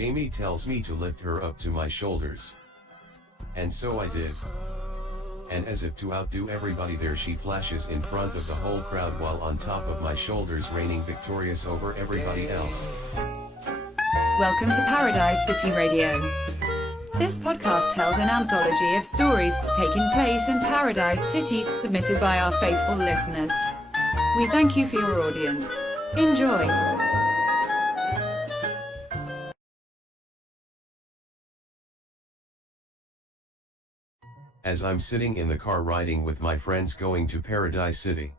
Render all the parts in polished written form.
Jamie tells me to lift her up to my shoulders. And so I did. And as if to outdo everybody there, she flashes in front of the whole crowd while on top of my shoulders, reigning victorious over everybody else. Welcome to Paradise City Radio. This podcast tells an anthology of stories taking place in Paradise City, submitted by our faithful listeners. We thank you for your audience. Enjoy. As I'm sitting in the car riding with my friends going to Paradise City,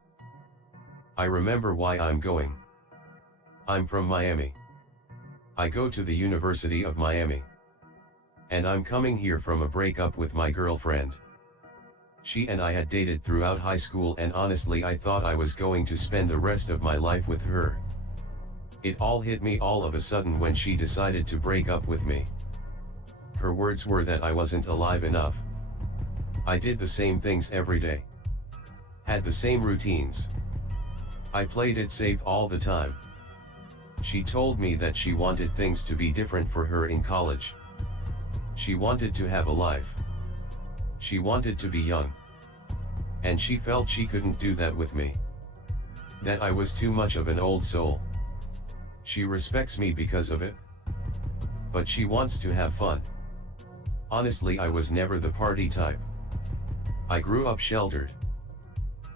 I remember why I'm going. I'm from Miami. I go to the University of Miami. And I'm coming here from a breakup with my girlfriend. She and I had dated throughout high school, and honestly I thought I was going to spend the rest of my life with her. It all hit me all of a sudden when she decided to break up with me. Her words were that I wasn't alive enough. I did the same things every day. Had the same routines. I played it safe all the time. She told me that she wanted things to be different for her in college. She wanted to have a life. She wanted to be young. And she felt she couldn't do that with me. That I was too much of an old soul. She respects me because of it. But she wants to have fun. Honestly, I was never the party type. I grew up sheltered.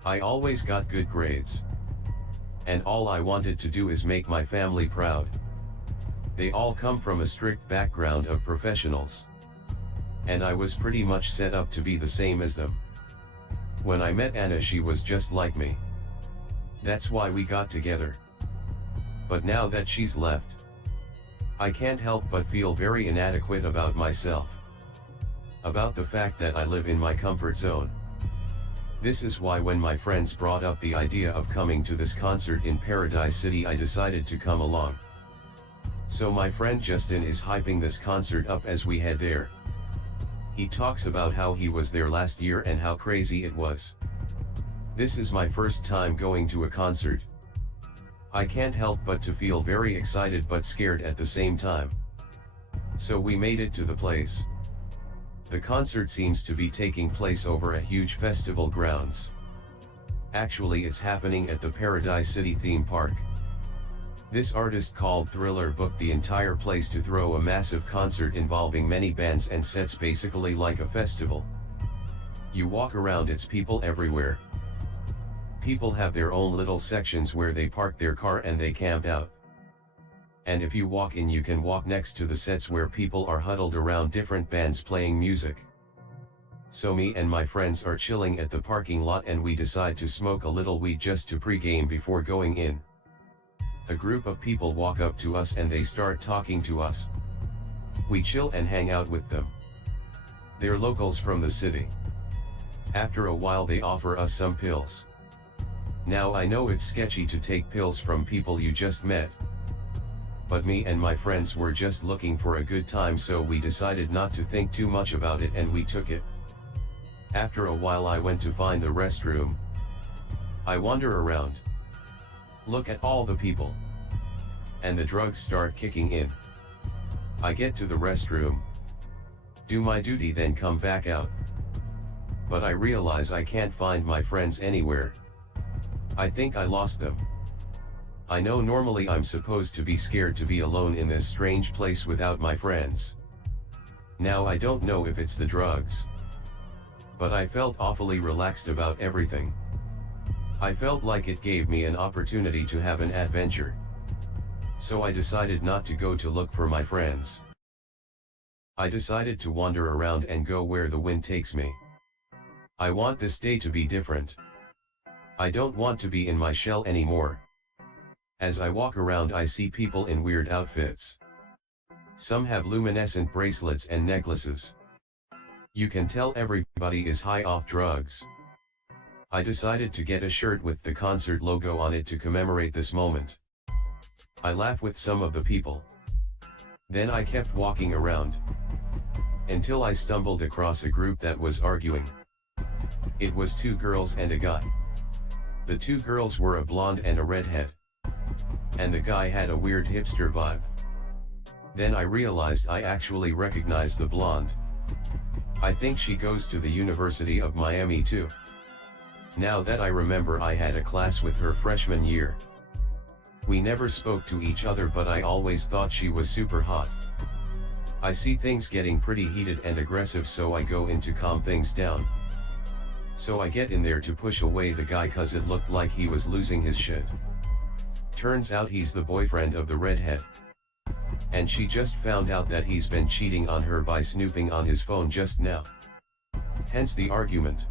I always got good grades. And all I wanted to do is make my family proud. They all come from a strict background of professionals. And I was pretty much set up to be the same as them. When I met Anna, she was just like me. That's why we got together. But now that she's left, I can't help but feel very inadequate about myself. About the fact that I live in my comfort zone. This is why when my friends brought up the idea of coming to this concert in Paradise City, I decided to come along. So my friend Justin is hyping this concert up as we head there. He talks about how he was there last year and how crazy it was. This is my first time going to a concert. I can't help but to feel very excited but scared at the same time. So we made it to the place. The concert seems to be taking place over a huge festival grounds. Actually, it's happening at the Paradise City theme park. This artist called Thriller booked the entire place to throw a massive concert involving many bands and sets, basically like a festival. You walk around, it's people everywhere. People have their own little sections where they park their car and they camp out. And if you walk in, you can walk next to the sets where people are huddled around different bands playing music. So me and my friends are chilling at the parking lot and we decide to smoke a little weed just to pre-game before going in. A group of people walk up to us and they start talking to us. We chill and hang out with them. They're locals from the city. After a while they offer us some pills. Now I know it's sketchy to take pills from people you just met. But me and my friends were just looking for a good time, so we decided not to think too much about it and we took it. After a while I went to find the restroom. I wander around. Look at all the people. And the drugs start kicking in. I get to the restroom. Do my duty, then come back out. But I realize I can't find my friends anywhere. I think I lost them. I know normally I'm supposed to be scared to be alone in this strange place without my friends. Now I don't know if it's the drugs. But I felt awfully relaxed about everything. I felt like it gave me an opportunity to have an adventure. So I decided not to go to look for my friends. I decided to wander around and go where the wind takes me. I want this day to be different. I don't want to be in my shell anymore. As I walk around, I see people in weird outfits. Some have luminescent bracelets and necklaces. You can tell everybody is high off drugs. I decided to get a shirt with the concert logo on it to commemorate this moment. I laugh with some of the people. Then I kept walking around. Until I stumbled across a group that was arguing. It was two girls and a guy. The two girls were a blonde and a redhead. And the guy had a weird hipster vibe. Then I realized I actually recognized the blonde. I think she goes to the University of Miami too. Now that I remember, I had a class with her freshman year. We never spoke to each other, but I always thought she was super hot. I see things getting pretty heated and aggressive, so I go in to calm things down. So I get in there to push away the guy cause it looked like he was losing his shit. Turns out he's the boyfriend of the redhead. And she just found out that he's been cheating on her by snooping on his phone just now. Hence the argument.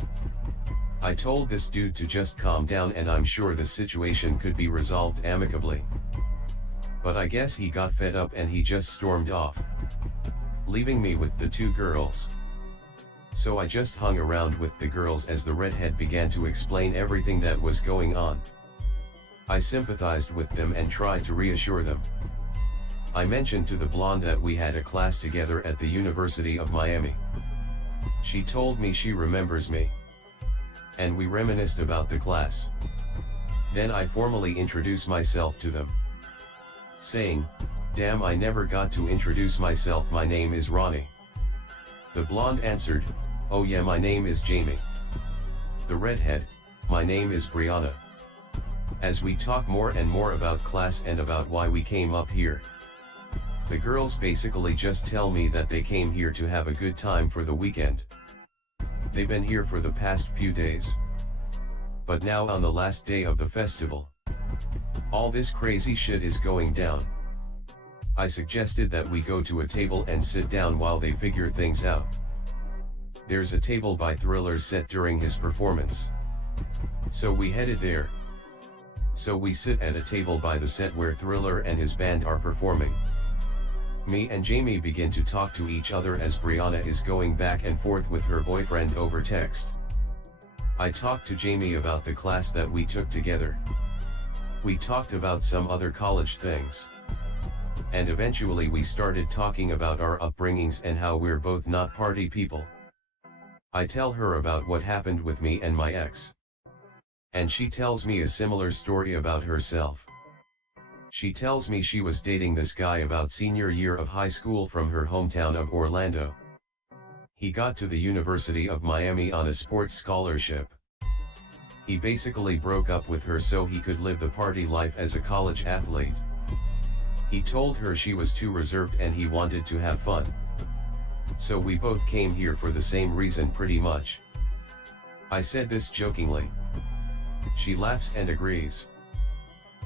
I told this dude to just calm down, and I'm sure the situation could be resolved amicably. But I guess he got fed up and he just stormed off, leaving me with the two girls. So I just hung around with the girls as the redhead began to explain everything that was going on. I sympathized with them and tried to reassure them. I mentioned to the blonde that we had a class together at the University of Miami. She told me she remembers me. And we reminisced about the class. Then I formally introduced myself to them, saying, "Damn, I never got to introduce myself. My name is Ronnie." The blonde answered, "Oh yeah, my name is Jamie." The redhead, "My name is Brianna." As we talk more and more about class and about why we came up here, the girls basically just tell me that they came here to have a good time for the weekend. They've been here for the past few days. But now on the last day of the festival, all this crazy shit is going down. I suggested that we go to a table and sit down while they figure things out. There's a table by Thriller set during his performance. So we headed there. So we sit at a table by the set where Thriller and his band are performing. Me and Jamie begin to talk to each other as Brianna is going back and forth with her boyfriend over text. I talked to Jamie about the class that we took together. We talked about some other college things. And eventually we started talking about our upbringings and how we're both not party people. I tell her about what happened with me and my ex. And she tells me a similar story about herself. She tells me she was dating this guy about senior year of high school from her hometown of Orlando. He got to the University of Miami on a sports scholarship. He basically broke up with her so he could live the party life as a college athlete. He told her she was too reserved and he wanted to have fun. So we both came here for the same reason pretty much. I said this jokingly. She laughs and agrees.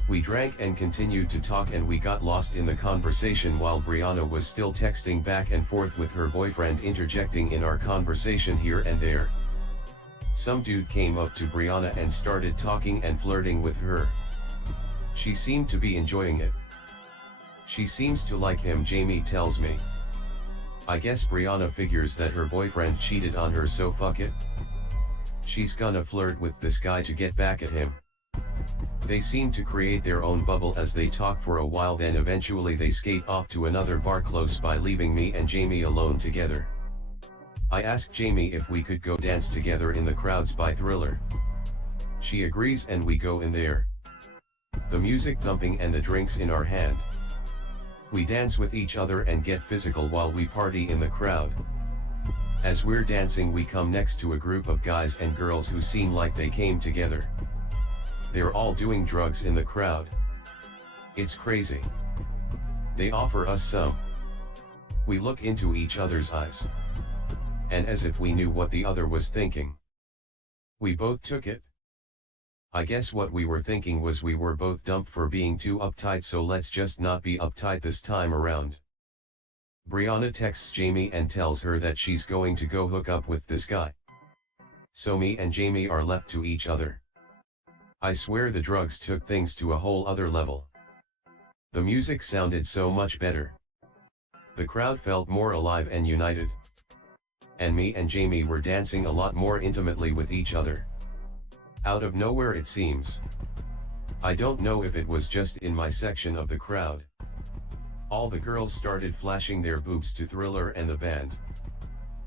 We drank and continued to talk, and we got lost in the conversation while Brianna was still texting back and forth with her boyfriend, interjecting in our conversation here and there. Some dude came up to Brianna and started talking and flirting with her. She seemed to be enjoying it. She seems to like him, Jamie tells me. I guess Brianna figures that her boyfriend cheated on her, so fuck it. She's gonna flirt with this guy to get back at him. They seem to create their own bubble as they talk for a while, then eventually they skate off to another bar close by, leaving me and Jamie alone together. I ask Jamie if we could go dance together in the crowds by Thriller. She agrees and we go in there. The music thumping and the drinks in our hand. We dance with each other and get physical while we party in the crowd. As we're dancing, we come next to a group of guys and girls who seem like they came together. They're all doing drugs in the crowd. It's crazy. They offer us some. We look into each other's eyes. And as if we knew what the other was thinking, we both took it. I guess what we were thinking was we were both dumped for being too uptight, so let's just not be uptight this time around. Brianna texts Jamie and tells her that she's going to go hook up with this guy. So me and Jamie are left to each other. I swear the drugs took things to a whole other level. The music sounded so much better. The crowd felt more alive and united. And me and Jamie were dancing a lot more intimately with each other. Out of nowhere, it seems. I don't know if it was just in my section of the crowd. All the girls started flashing their boobs to Thriller and the band.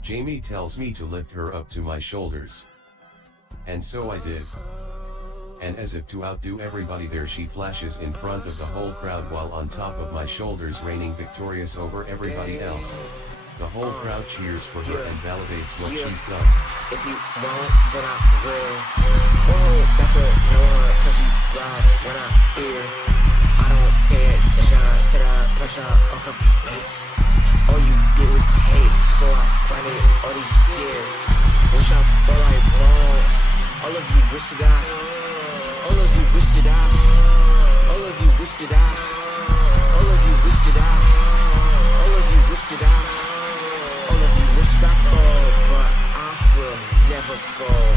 Jamie tells me to lift her up to my shoulders. And so I did. And as if to outdo everybody there, she flashes in front of the whole crowd while on top of my shoulders, reigning victorious over everybody else. The whole crowd cheers for her and validates what she's done. If you won't, then I will. Whoa, back for no one, cause you ride when I fear. I don't pay attention to the pressure or complaints. All you do is hate, so I grind it all these years. Wish I felt like wrong. All of you wish to die. All of you wish to die. All of you wish to die. All of you wish to die. All of you wish to die. All of you wish I fall, but I will never fall.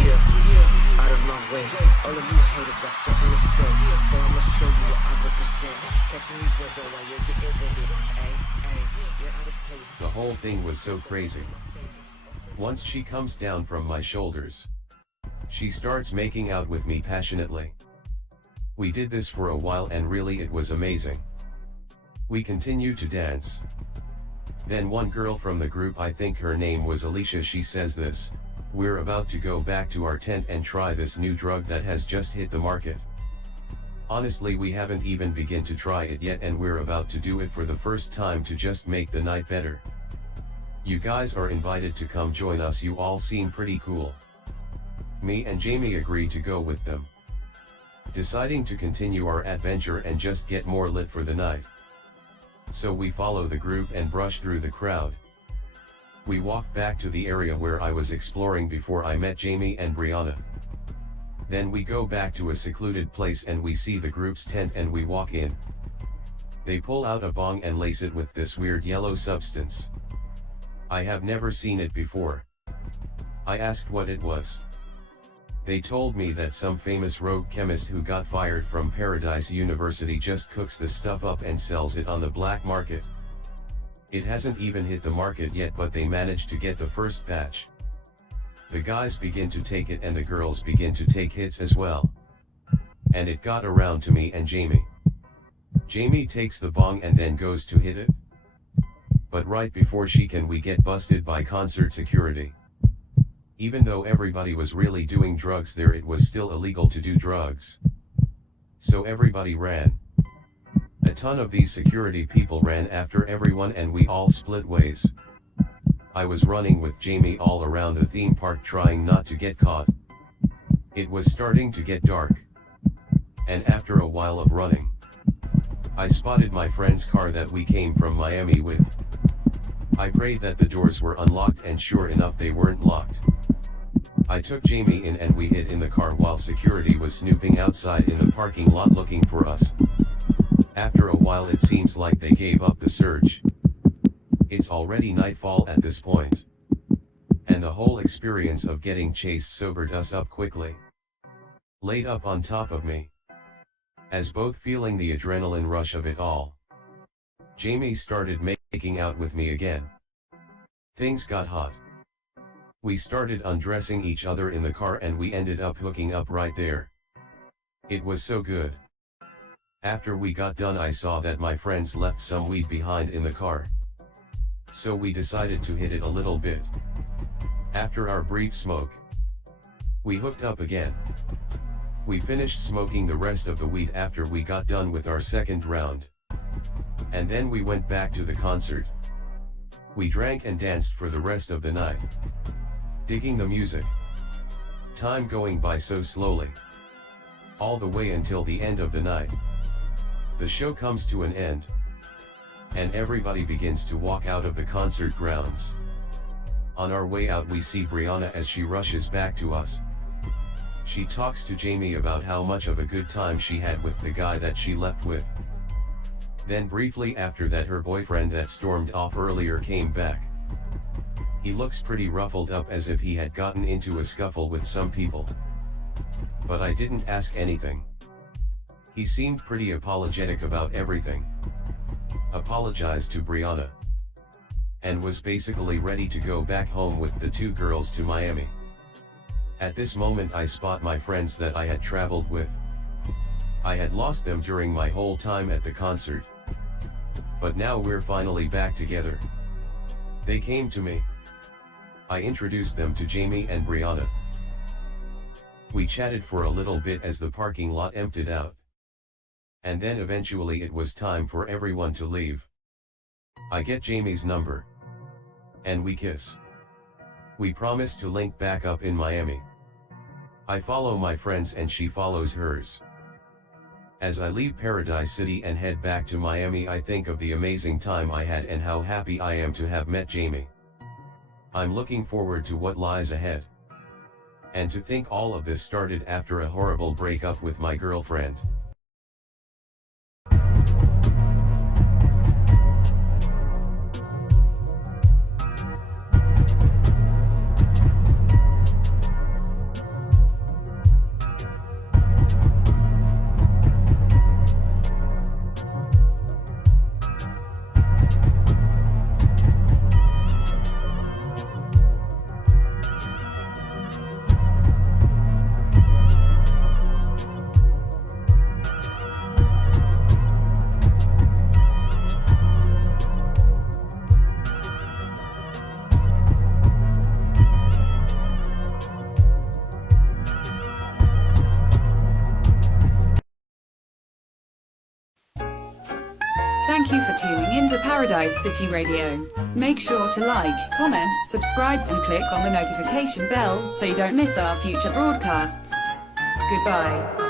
Yeah, out of my way. All of you haters got something to say, so I'ma show you what I represent. Catching these words on while you're getting winded. Ay, you're out of place. The whole thing was so crazy. Once she comes down from my shoulders, she starts making out with me passionately. We did this for a while and really it was amazing. We continue to dance. Then one girl from the group, I think her name was Alicia, she says this: "We're about to go back to our tent and try this new drug that has just hit the market. Honestly, we haven't even begun to try it yet and we're about to do it for the first time to just make the night better. You guys are invited to come join us, you all seem pretty cool." Me and Jamie agreed to go with them, deciding to continue our adventure and just get more lit for the night. So we follow the group and brush through the crowd. We walk back to the area where I was exploring before I met Jamie and Brianna. Then we go back to a secluded place and we see the group's tent and we walk in. They pull out a bong and lace it with this weird yellow substance. I have never seen it before. I asked what it was. They told me that some famous rogue chemist who got fired from Paradise University just cooks the stuff up and sells it on the black market. It hasn't even hit the market yet, but they managed to get the first batch. The guys begin to take it and the girls begin to take hits as well. And it got around to me and Jamie. Jamie takes the bong and then goes to hit it. But right before she can, we get busted by concert security. Even though everybody was really doing drugs there, it was still illegal to do drugs. So everybody ran. A ton of these security people ran after everyone and we all split ways. I was running with Jamie all around the theme park trying not to get caught. It was starting to get dark. And after a while of running, I spotted my friend's car that we came from Miami with. I prayed that the doors were unlocked and sure enough they weren't locked. I took Jamie in and we hid in the car while security was snooping outside in the parking lot looking for us. After a while it seems like they gave up the search. It's already nightfall at this point. And the whole experience of getting chased sobered us up quickly. Laid up on top of me. As both feeling the adrenaline rush of it all, Jamie started making out with me again. Things got hot. We started undressing each other in the car and we ended up hooking up right there. It was so good. After we got done I saw that my friends left some weed behind in the car. So we decided to hit it a little bit. After our brief smoke, we hooked up again. We finished smoking the rest of the weed after we got done with our second round. And then we went back to the concert. We drank and danced for the rest of the night. Digging the music. Time going by so slowly. All the way until the end of the night. The show comes to an end. And everybody begins to walk out of the concert grounds. On our way out we see Brianna as she rushes back to us. She talks to Jamie about how much of a good time she had with the guy that she left with. Then briefly after that her boyfriend that stormed off earlier came back. He looks pretty ruffled up as if he had gotten into a scuffle with some people. But I didn't ask anything. He seemed pretty apologetic about everything. Apologized to Brianna. And was basically ready to go back home with the two girls to Miami. At this moment I spot my friends that I had traveled with. I had lost them during my whole time at the concert. But now we're finally back together. They came to me. I introduced them to Jamie and Brianna. We chatted for a little bit as the parking lot emptied out. And then eventually it was time for everyone to leave. I get Jamie's number. And we kiss. We promise to link back up in Miami. I follow my friends and she follows hers. As I leave Paradise City and head back to Miami, I think of the amazing time I had and how happy I am to have met Jamie. I'm looking forward to what lies ahead. And to think all of this started after a horrible breakup with my girlfriend. Thank you for tuning in to Paradise City Radio. Make sure to like, comment, subscribe and click on the notification bell so you don't miss our future broadcasts. Goodbye.